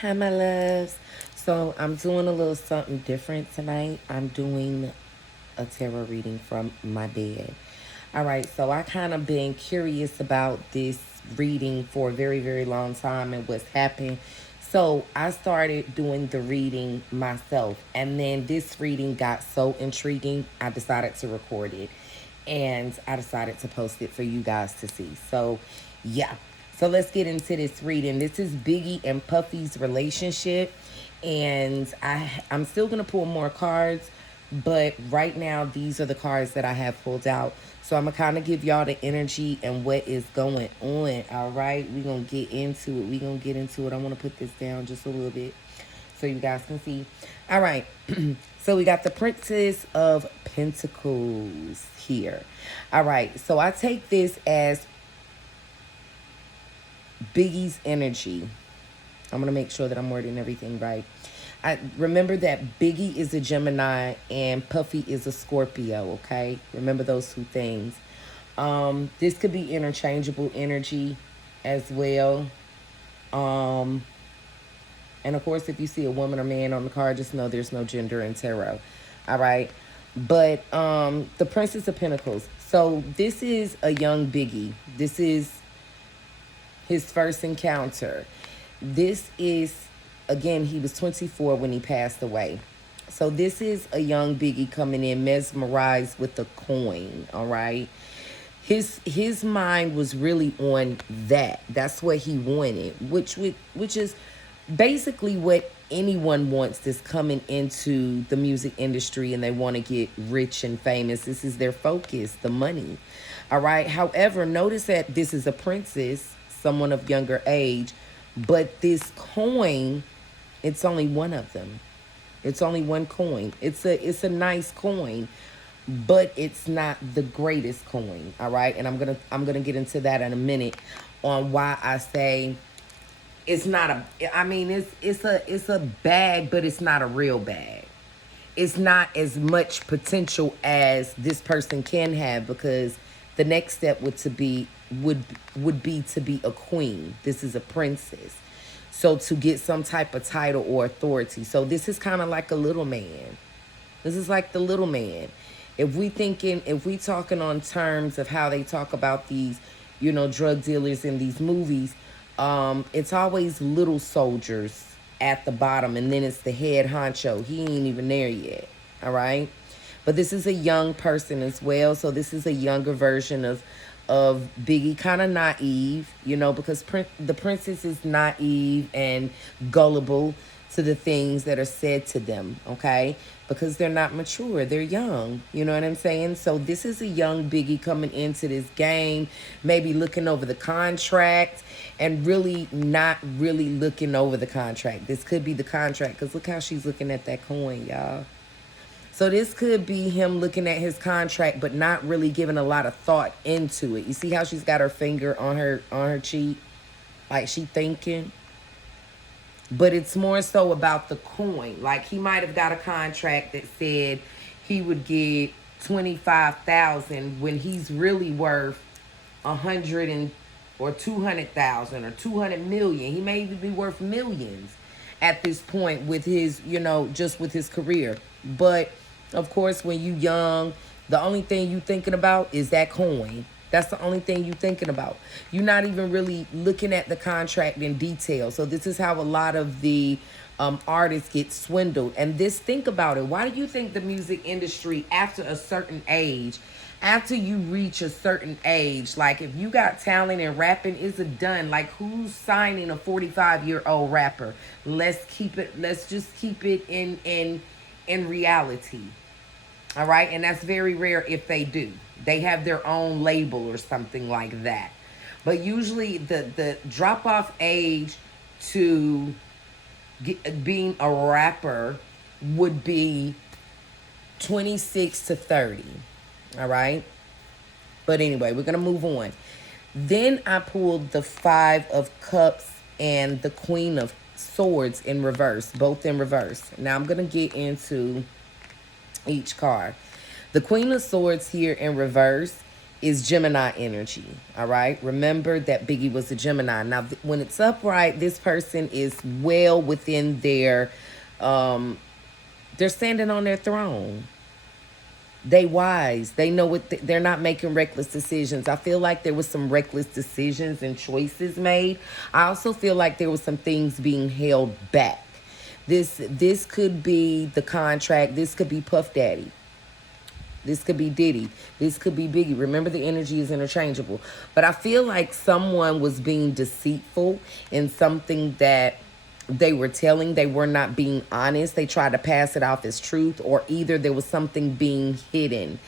Hi, my loves. So, I'm doing a little something different tonight. I'm doing a tarot reading from my bed. All right, so I kind of been curious about this reading for a very, very long time and what's happened. So, I started doing the reading myself, and then this reading got so intriguing, I decided to record it and I decided to post it for you guys to see. So, yeah. So let's get into this reading. This is Biggie and Puffy's relationship, and I'm still gonna pull more cards, but right now these are the cards that I have pulled out. So I'm gonna kind of give y'all the energy and what is going on. All right, we're gonna get into it. We're gonna get into it. I want to put this down just a little bit so you guys can see. All right. So we got the Princess of Pentacles here. All right. So I take this as Biggie's energy. I'm going to make sure that I'm wording everything right. I remember that Biggie is a Gemini and Puffy is a Scorpio, okay? Remember those two things. This could be interchangeable energy as well. And of course, if you see a woman or man on the card, just know there's no gender in tarot. All right. But the Princess of Pentacles. So this is a young Biggie. This is his first encounter. This is, again, he was 24 when he passed away. So this is a young Biggie coming in mesmerized with a coin, all right? His mind was really on that. That's what he wanted, which is basically what anyone wants that's coming into the music industry and they want to get rich and famous. This is their focus, the money. All right. However, notice that this is a princess, someone of younger age, but this coin, it's only one of them. It's only one coin. It's a nice coin, but it's not the greatest coin. All right. And I'm gonna get into that in a minute on why I say it's not a, I mean, it's a bag, but it's not a real bag. It's not as much potential as this person can have, because the next step would be to be a queen. This is a princess. So to get some type of title or authority. So this is kind of like a little man. This is like the little man. If we talking on terms of how they talk about these, drug dealers in these movies, it's always little soldiers at the bottom, and then it's the head honcho. He ain't even there yet. All right. But this is a young person as well. So this is a younger version of Biggie, kind of naive, because the princess is naive and gullible to the things that are said to them, okay? Because they're not mature, they're young, you know what I'm saying? So this is a young Biggie coming into this game, maybe looking over the contract and really not really looking over the contract. This could be the contract, because look how she's looking at that coin, y'all. So this could be him looking at his contract, but not really giving a lot of thought into it. You see how she's got her finger on her cheek, like she thinking. But it's more so about the coin. Like he might have got a contract that said he would get 25,000 when he's really worth 100 or 200,000 or 200 million. He may even be worth millions at this point with his, just with his career. But of course, when you young, the only thing you thinking about is that coin. That's the only thing you thinking about. You're not even really looking at the contract in detail. So this is how a lot of the artists get swindled. And think about it. Why do you think the music industry, after a certain age, after you reach a certain age, like if you got talent in rapping, is it done? Like who's signing a 45-year-old rapper? Let's just keep it in reality. All right. And that's very rare if they do. They have their own label or something like that. But usually the drop off age to being a rapper would be 26 to 30. All right. But anyway, we're going to move on. Then I pulled the 5 of Cups and the Queen of Swords in reverse, both in reverse. Now I'm going to get into each card. The Queen of Swords here in reverse is Gemini energy. All right. Remember that Biggie was a Gemini. Now, when it's upright, this person is well within they're standing on their throne. They wise. They know what they're not making reckless decisions. I feel like there was some reckless decisions and choices made. I also feel like there was some things being held back. This could be the contract. This could be Puff Daddy. This could be Diddy. This could be Biggie. Remember, the energy is interchangeable. But I feel like someone was being deceitful in something that they were telling. They were not being honest. They tried to pass it off as truth, or either there was something being hidden.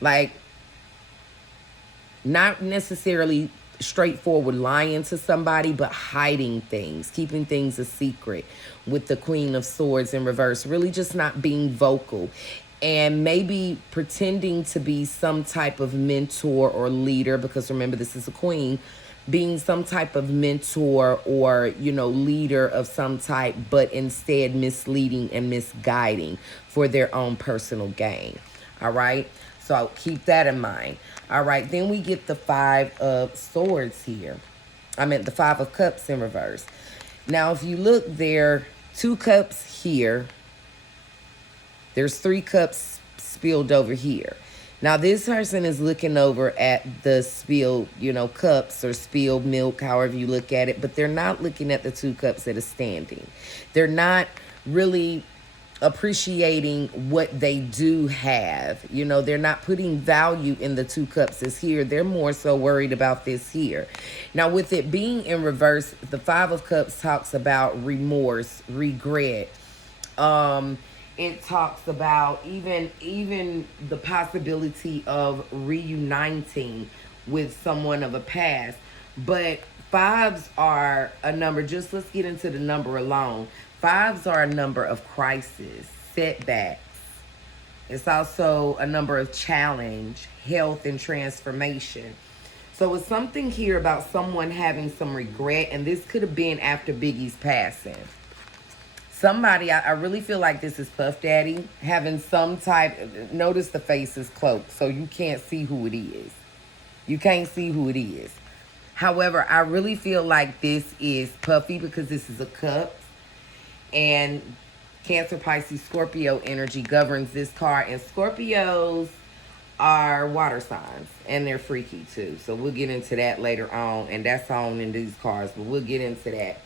Like, not necessarily straightforward lying to somebody, but hiding things, keeping things a secret, with the Queen of Swords in reverse, really just not being vocal, and maybe pretending to be some type of mentor or leader, because remember, this is a queen, being some type of mentor or, leader of some type, but instead misleading and misguiding for their own personal gain. All right. So keep that in mind. All right. Then we get the Five of Swords here. I meant the Five of Cups in reverse. Now, if you look, there are 2 cups here. There's 3 cups spilled over here. Now, this person is looking over at the spilled, cups or spilled milk, however you look at it, but they're not looking at the 2 cups that are standing. They're not really appreciating what they do have. They're not putting value in the 2 cups that's here. They're more so worried about this here. Now, with it being in reverse, the 5 of Cups talks about remorse, regret. It talks about even the possibility of reuniting with someone of a past. But 5s are a number, just let's get into the number alone. 5s are a number of crisis, setbacks. It's also a number of challenge, health, and transformation. So it's something here about someone having some regret, and this could have been after Biggie's passing. Somebody, I really feel like this is Puff Daddy, having some type, notice the face is cloaked, so you can't see who it is. You can't see who it is. However, I really feel like this is Puffy, because this is a cup, and Cancer, Pisces, Scorpio energy governs this card, and Scorpios are water signs, and they're freaky too. So we'll get into that later on, and that's on in these cards, but we'll get into that.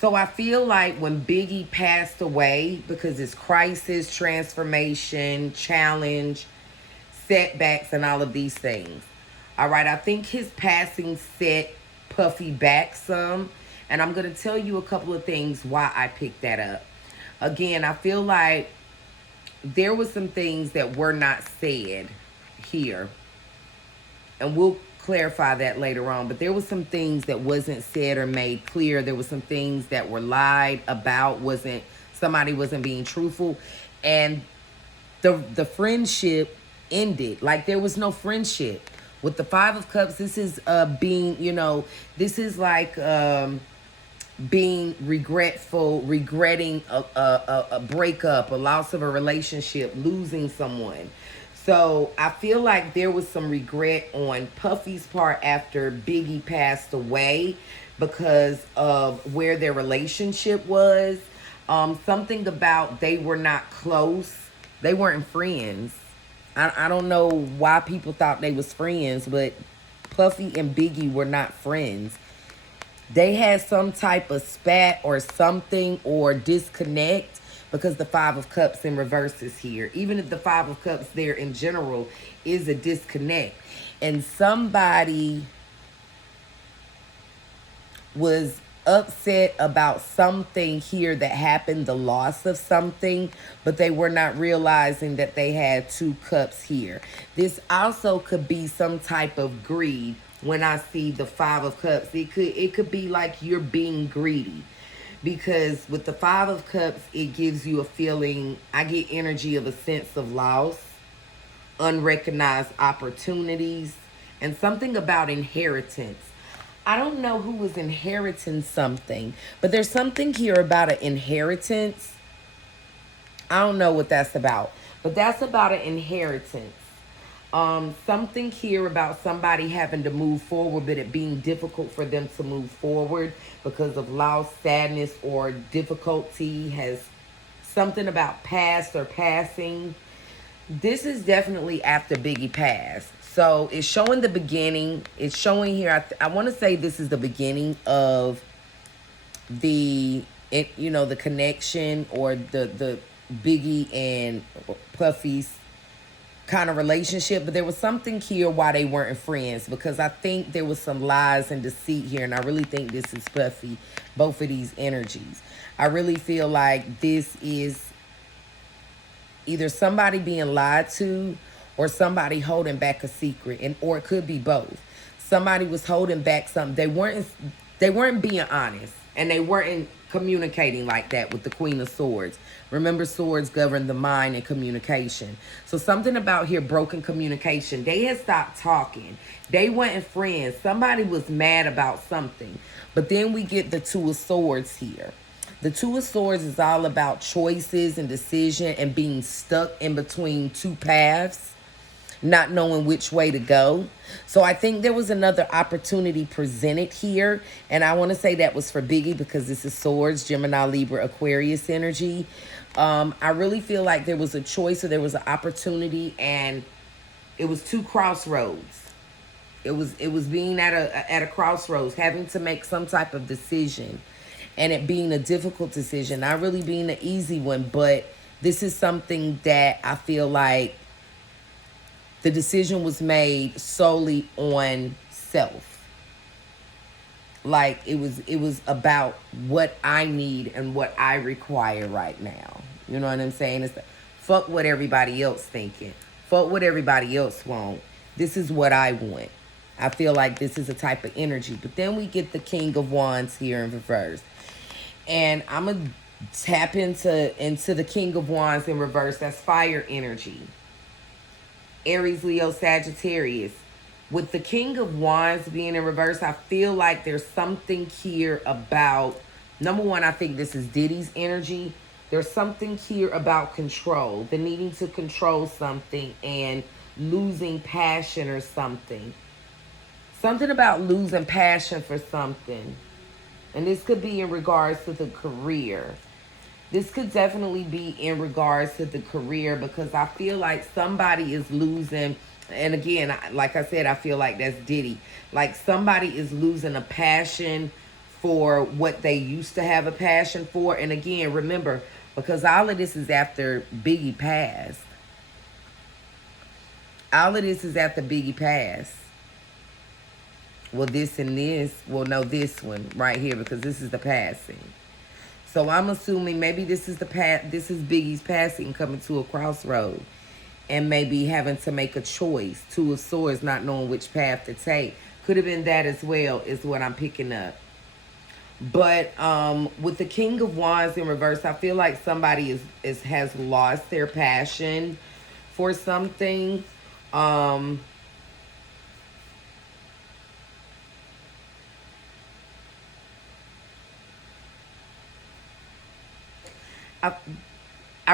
So I feel like when Biggie passed away, because it's crisis, transformation, challenge, setbacks, and all of these things. All right, I think his passing set Puffy back some. And I'm going to tell you a couple of things why I picked that up. Again, I feel like there were some things that were not said here. And we'll clarify that later on, but there was some things that wasn't said or made clear. There was some things that were lied about, somebody wasn't being truthful, and the friendship ended. Like, there was no friendship with the 5 of Cups. This is this is like being regretful, regretting a breakup, a loss of a relationship, losing someone. So I feel like there was some regret on Puffy's part after Biggie passed away because of where their relationship was. Something about they were not close. They weren't friends. I don't know why people thought they was friends, but Puffy and Biggie were not friends. They had some type of spat or something, or disconnect, because the 5 of Cups in reverse is here. Even if the 5 of Cups there in general is a disconnect. And somebody was upset about something here that happened, the loss of something, but they were not realizing that they had 2 cups here. This also could be some type of greed. When I see the 5 of Cups, it could be like you're being greedy. Because with the 5 of Cups, it gives you a feeling, I get energy of a sense of loss, unrecognized opportunities, and something about inheritance. I don't know who was inheriting something, but there's something here about an inheritance. I don't know what that's about. But that's about an inheritance. Something here about somebody having to move forward, but it being difficult for them to move forward because of loss, sadness, or difficulty. Has something about past or passing. This is definitely after Biggie passed. So it's showing the beginning. It's showing here. I want to say this is the beginning of the connection, or the Biggie and Puffy's kind of relationship. But there was something here why they weren't friends, because I think there was some lies and deceit here, and I really think this is Puffy, both of these energies. I really feel like this is either somebody being lied to or somebody holding back a secret, and or it could be both. Somebody was holding back something. They weren't being honest, and they weren't communicating like that with the Queen of Swords. Remember, swords govern the mind and communication. So something about here, broken communication. They had stopped talking. They weren't friends. Somebody was mad about something. But then we get the Two of Swords here. The Two of Swords is all about choices and decision and being stuck in between two paths, not knowing which way to go. So I think there was another opportunity presented here. And I want to say that was for Biggie, because this is Swords, Gemini, Libra, Aquarius energy. I really feel like there was a choice, or there was an opportunity, and it was two crossroads. It was being at a crossroads, having to make some type of decision, and it being a difficult decision, not really being an easy one. But this is something that I feel like the decision was made solely on self. Like it was about what I need and what I require right now. You know what I'm saying? It's fuck what everybody else thinking. Fuck what everybody else want. This is what I want. I feel like this is a type of energy. But then we get the King of Wands here in reverse. And I'm going to tap into the King of Wands in reverse. That's fire energy. Aries, Leo, Sagittarius. With the King of Wands being in reverse, I feel like there's something here about, number one, I think this is Diddy's energy. There's something here about control, the needing to control something and losing passion or something. Something about losing passion for something. And this could be in regards to the career. This could definitely be in regards to the career, because I feel like somebody is losing. And again, like I said, I feel like that's Diddy. Like somebody is losing a passion for what they used to have a passion for. And again, remember, because all of this is after Biggie passed. All of this is after Biggie passed. Well, this and this. Well, no, this one right here, because this is the passing. So I'm assuming maybe this is this is Biggie's passing, coming to a crossroad, and maybe having to make a choice. Two of Swords, not knowing which path to take. Could have been that as well, is what I'm picking up. But with the King of Wands in reverse, I feel like somebody has lost their passion for something. I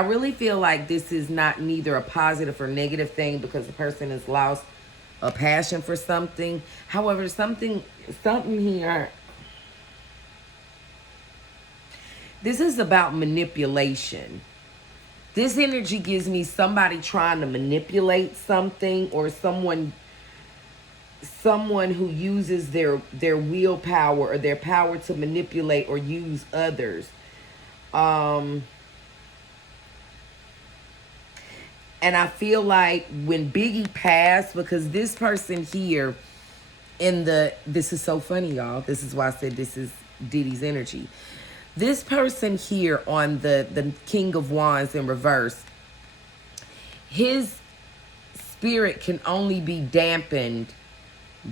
really feel like this is not neither a positive or negative thing, because the person has lost a passion for something. However, something here. This is about manipulation. This energy gives me somebody trying to manipulate something, or someone who uses their willpower or their power to manipulate or use others. And I feel like when Biggie passed, because this person here this is so funny, y'all. This is why I said this is Diddy's energy. This person here on the King of Wands in reverse, his spirit can only be dampened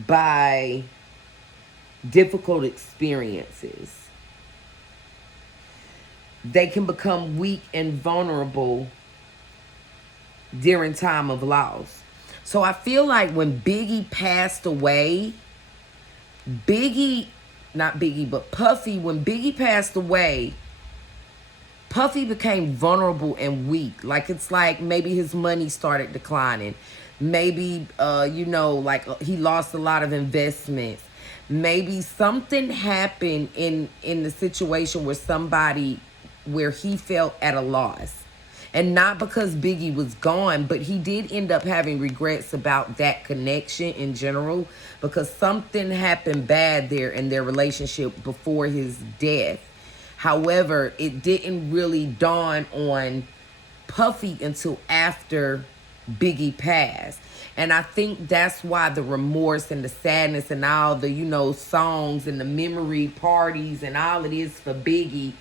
by difficult experiences. They can become weak and vulnerable during time of loss. So I feel like when Biggie passed away, not Biggie, but Puffy, when Biggie passed away, Puffy became vulnerable and weak. Like, it's like maybe his money started declining. Maybe, he lost a lot of investments. Maybe something happened in the situation where he felt at a loss. And not because Biggie was gone, but he did end up having regrets about that connection in general, because something happened bad there in their relationship before his death. However, it didn't really dawn on Puffy until after Biggie passed. And I think that's why the remorse and the sadness and all the, songs and the memory parties and all it is for Biggie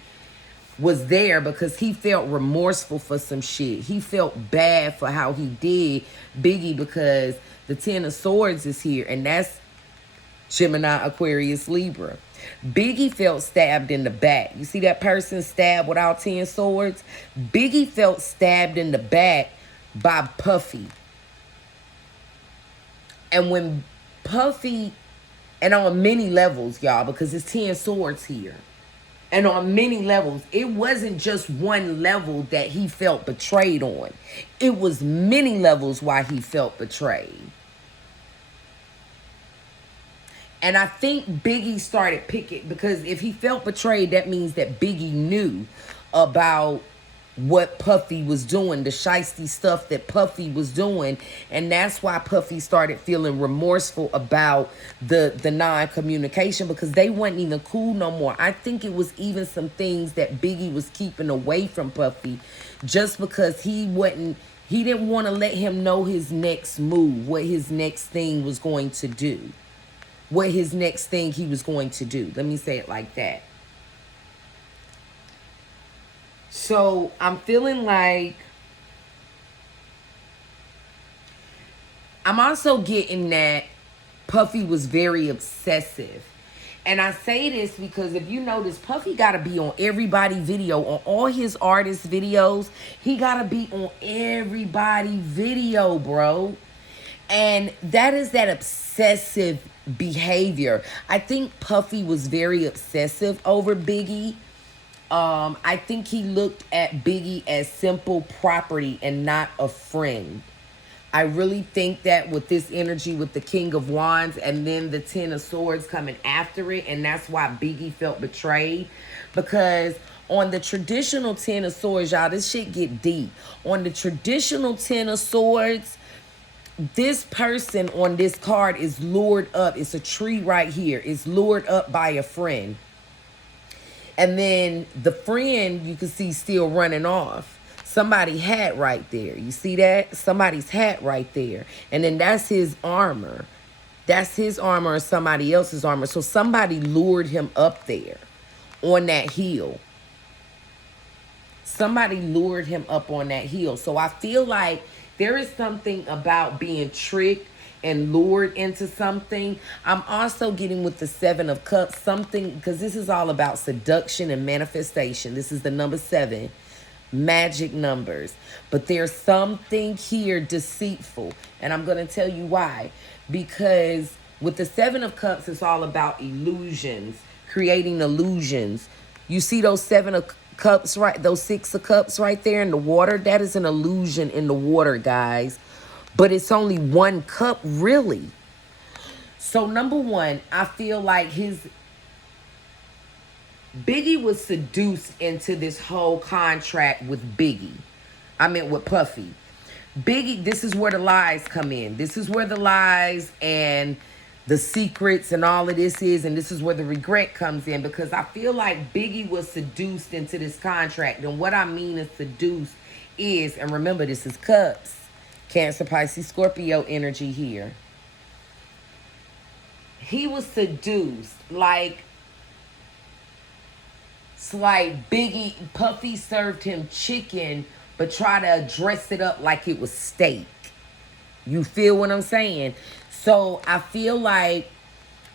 was there, because he felt remorseful for some shit. He felt bad for how he did Biggie, because the Ten of Swords is here, and that's Gemini, Aquarius, Libra. Biggie felt stabbed in the back. You see that person stabbed with all 10 swords? Biggie felt stabbed in the back by Puffy. And when Puffy, and on many levels, y'all, because it's 10 swords here. And on many levels, it wasn't just one level that he felt betrayed on. It was many levels why he felt betrayed. And I think Biggie started picking, because if he felt betrayed, that means that Biggie knew about what Puffy was doing, the shiesty stuff that Puffy was doing. And that's why Puffy started feeling remorseful about the non-communication, because they weren't even cool no more. I think it was even some things that Biggie was keeping away from Puffy, just because he didn't want to let him know his next move, what his next thing was going to do. What his next thing he was going to do. Let me say it like that. So I'm feeling like I'm also getting that Puffy was very obsessive. And I say this because if you notice, Puffy got to be on everybody's video, on all his artist videos. He got to be on everybody's video, bro. And that is that obsessive behavior. I think Puffy was very obsessive over Biggie. I think he looked at Biggie as simple property and not a friend. I really think that with this energy with the King of Wands and then the Ten of Swords coming after it, and that's why Biggie felt betrayed. Because on the traditional Ten of Swords, y'all, this shit get deep. On the traditional Ten of Swords, this person on this card is lured up. It's a tree right here. It's lured up by a friend. And then the friend, you can see still running off. Somebody's hat right there. You see that? Somebody's hat right there. And then that's his armor. That's his armor or somebody else's armor. So somebody lured him up there on that hill. Somebody lured him up on that hill. So I feel like there is something about being tricked and lured into something. I'm also getting with the Seven of Cups something, because this is all about seduction and manifestation. This is the number 7, magic numbers. But there's something here deceitful, and I'm going to tell you why. Because with the Seven of Cups, it's all about illusions, creating illusions. You see those 7 of Cups, right? Those 6 of Cups right there in the water. That is an illusion in the water, guys. But it's only one cup, really. So, number one, I feel like Biggie was seduced into this whole contract with with Puffy. Biggie, this is where the lies come in. This is where the lies and the secrets and all of this is. And this is where the regret comes in. Because I feel like Biggie was seduced into this contract. And what I mean is seduced is, and remember, this is cups. Cancer, Pisces, Scorpio energy here. He was seduced. It's like Puffy served him chicken, but tried to dress it up like it was steak. You feel what I'm saying? So I feel like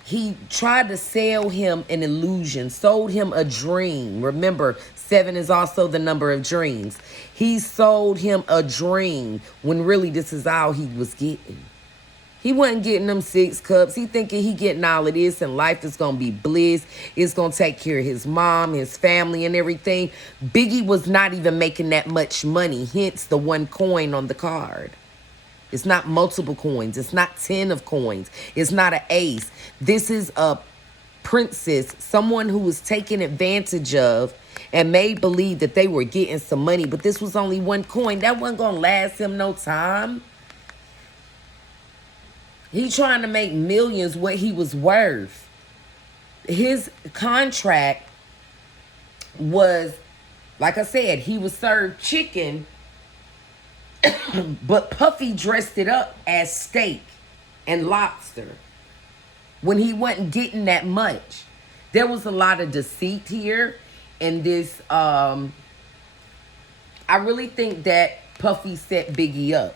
he tried to sell him an illusion, sold him a dream. Remember, 7 is also the number of dreams. He sold him a dream when really this is all he was getting. He wasn't getting them 6 cups. He thinking he getting all of this and life is going to be bliss. It's going to take care of his mom, his family, and everything. Biggie was not even making that much money, hence the 1 coin on the card. It's not multiple coins. It's not 10 of coins. It's not an ace. This is a princess, someone who was taken advantage of and made believe that they were getting some money. But this was only 1 coin. That wasn't going to last him no time. He trying to make millions what he was worth. His contract was, like I said, he was served chicken, but Puffy dressed it up as steak and lobster when he wasn't getting that much. There was a lot of deceit here in this. I really think that Puffy set Biggie up.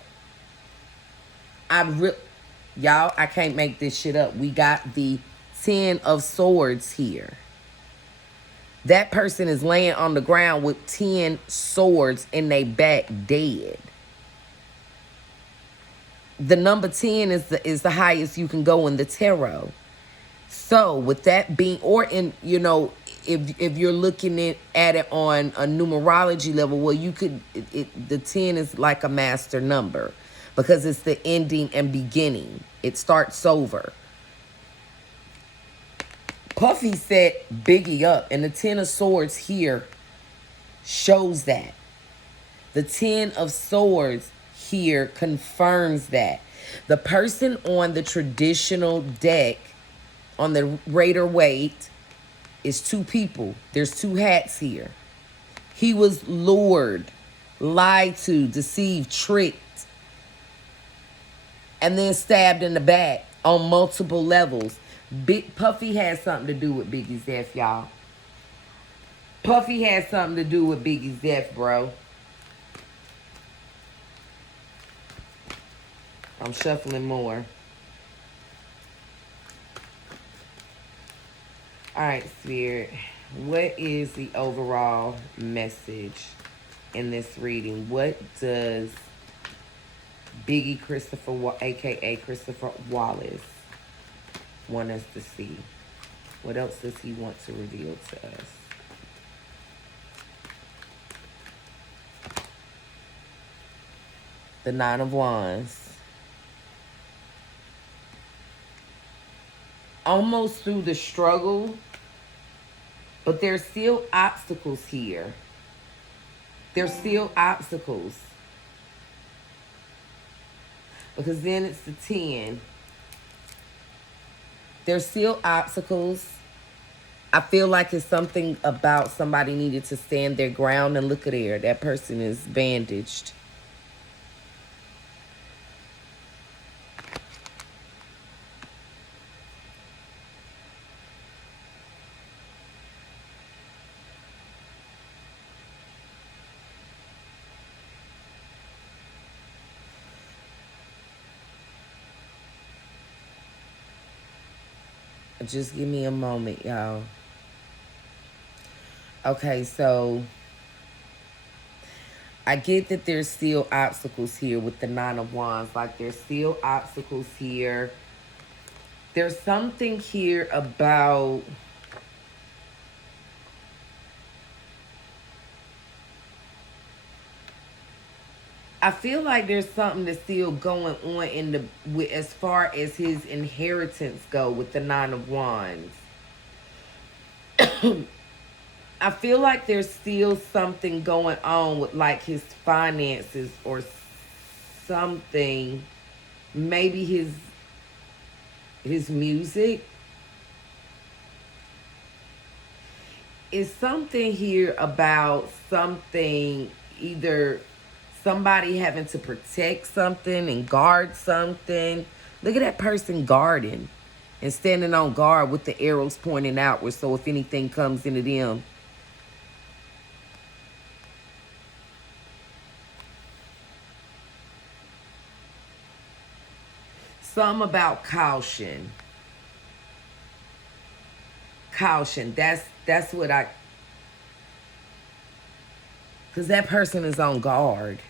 Y'all, I can't make this shit up. We got the 10 of swords here. That person is laying on the ground with 10 swords in their back dead. The number 10 is the highest you can go in the tarot. So with that being, or in, you know, if you're looking at it on a numerology level, well, you could, the 10 is like a master number because it's the ending and beginning. It starts over. Puffy set Biggie up, and the 10 of swords here shows that. The 10 of swords here confirms that. The person on the traditional deck, on the Raider Waite, is 2 people. There's 2 hats here. He was lured, lied to, deceived, tricked, and then stabbed in the back on multiple levels. Big Puffy had something to do with Biggie's death, y'all. Puffy had something to do with Biggie's death, bro. I'm shuffling more. All right, Spirit. What is the overall message in this reading? What does Biggie Christopher, a.k.a. Christopher Wallace, want us to see? What else does he want to reveal to us? The 9 of Wands. Almost through the struggle, but there's still obstacles here. There's still obstacles. Because then it's the 10. There's still obstacles. I feel like it's something about somebody needed to stand their ground, and look at there. That person is bandaged. Just give me a moment, y'all. Okay, so I get that there's still obstacles here with the 9 of Wands. Like, there's still obstacles here. There's something here about... I feel like there's something that's still going on in the as far as his inheritance go with the 9 of Wands. I feel like there's still something going on with like his finances or something. Maybe his music. Is something here about something, either somebody having to protect something and guard something. Look at that person guarding and standing on guard with the arrows pointing outward, so if anything comes into them. Some about caution. Caution. That's what I... Because that person is on guard.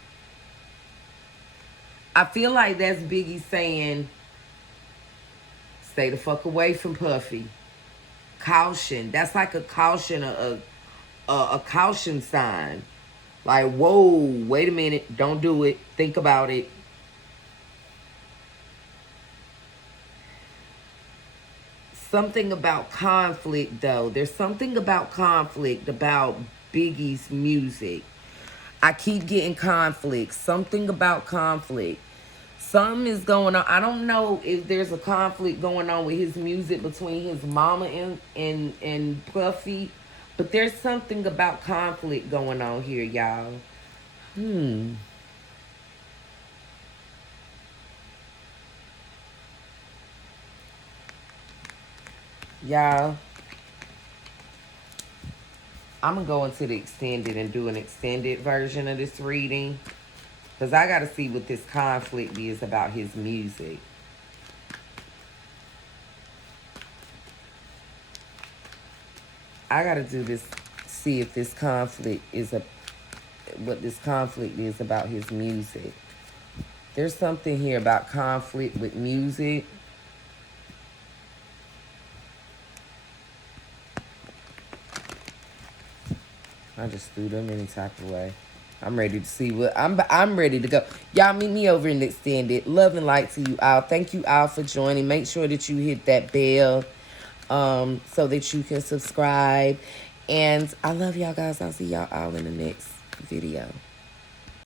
I feel like that's Biggie saying, Stay the fuck away from Puffy. Caution. That's like a caution, a caution sign. Like, whoa, wait a minute. Don't do it. Think about it. Something about conflict, though. There's something about conflict about Biggie's music. I keep getting conflict. Something about conflict. Something is going on. I don't know if there's a conflict going on with his music between his mama and Puffy, but there's something about conflict going on here, y'all. Y'all, I'm gonna go into the extended and do an extended version of this reading because I gotta see what this conflict is about his music. I gotta do this, see if this conflict is what this conflict is about his music. There's something here about conflict with music. I just threw them any type of way. I'm ready to see what I'm ready to go. Y'all meet me over in the extended. Love and light to you all. Thank you all for joining. Make sure that you hit that bell so that you can subscribe. And I love y'all guys. I'll see y'all all in the next video.